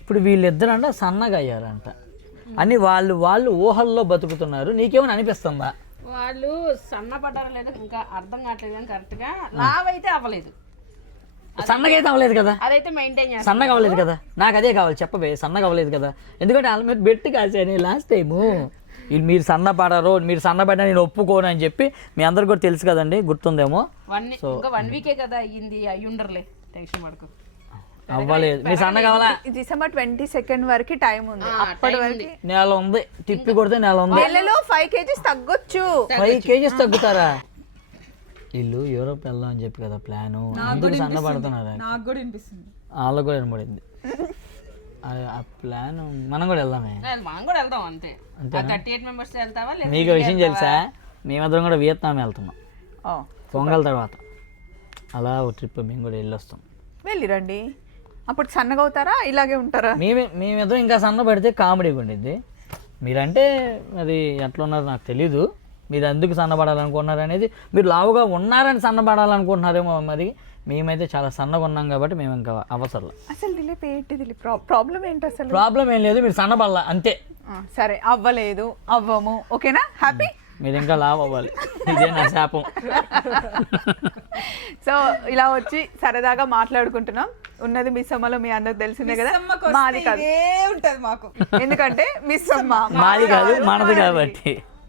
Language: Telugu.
ఇప్పుడు వీళ్ళిద్దరంట సన్నగా అయ్యారంట అని వాళ్ళు ఊహల్లో బతుకుతున్నారు. నీకేమైనా అనిపిస్తుందా? వాళ్ళు సన్నపడ్డారో లేదో ఇంకా అర్థం కావట్లేదు కానీ కరెక్ట్గా లావ్ అయితే అవ్వలేదు. సన్నగా అయితే అవ్వలేదు కదా, అదైతే మెయింటైన్ చేస్తాను. సన్నగా అవ్వలేదు కదా, నాకు అదే కావాలి చెప్పబే. సన్నగా అవ్వలేదు కదా, ఎందుకంటే వాళ్ళ మీద బెట్టి కాసాను లాస్ట్ టైము. మీరు సన్నపడరు, మీరు సన్నపడినా నేను ఒప్పుకోను అని చెప్పి మీ అందరికి కూడా తెలుసు కదండి, గుర్తుందేమో. ఇంకా 1 వీకే కదా అయ్యింది, అయ్యుండర్లే, టెన్షన్ పడకు. అవ్వలేదు. మీరు సన్న కావాలా? డిసెంబర్ 22 వరకు టైం ఉంది, అప్పటి వరకు నెల ఉంది, తిప్పి కొడితే నెల ఉంది. నెలలో 5 kgs తగ్గొచ్చు. 5 kgs తగ్గుతారా? వీళ్ళు యూరోప్ వెళ్దాం అని చెప్పి కదా ప్లాను, అందుకు సన్నపడుతున్నారా? నాకు కూడా వినిపిస్తుంది, వాళ్ళకు కూడా వినపడింది ఆ ప్లాన్. మనం కూడా వెళ్దామే, మనం కూడా వెళ్దాం అంతే. 38 మెంబర్స్ వెళ్తావా? మీకు విషయం తెలుసా, మేమిద్దరం కూడా వియత్నాం వెళ్తున్నాం పొంగల్ తర్వాత. అలా ఒక ట్రిప్ మేము కూడా వెళ్ళొస్తాం. వెళ్ళిరండి, అప్పుడు సన్నగా అవుతారా ఇలాగే ఉంటారా? మేమిద్దరం ఇంకా సన్న పడితే కామెడీగా ఉండిద్ది. మీరంటే అది ఎట్లా ఉన్నారో నాకు తెలీదు, మీరు ఎందుకు సన్నపడాలనుకుంటున్నారు అనేది. మీరు లావుగా ఉన్నారని సన్నపడాలనుకుంటున్నారేమో, మరి మేమైతే చాలా సన్నగా ఉన్నాం కాబట్టి మేము ఇంకా అవసరం. అసలు దిలీప్ ఏంటి దిలీప్ ప్రాబ్లం ఏంటి అసలు? ప్రాబ్లం ఏం లేదు, మీరు సన్నపడాల అంతే. సరే అవ్వలేదు, అవ్వము, ఓకేనా? హ్యాపీ? మీరు ఇంకా లావు అవ్వాలి, ఇదే నా శాపం. సో ఇలా వచ్చి సరదాగా మాట్లాడుకుంటున్నాం. ఉన్నది మిస్ అమ్మలో మీ అందరికి తెలిసిందే కదా, మాది కాదు ఉంటది మాకు, ఎందుకంటే మిస్ అమ్మ మాది కాదు మనది కాబట్టి.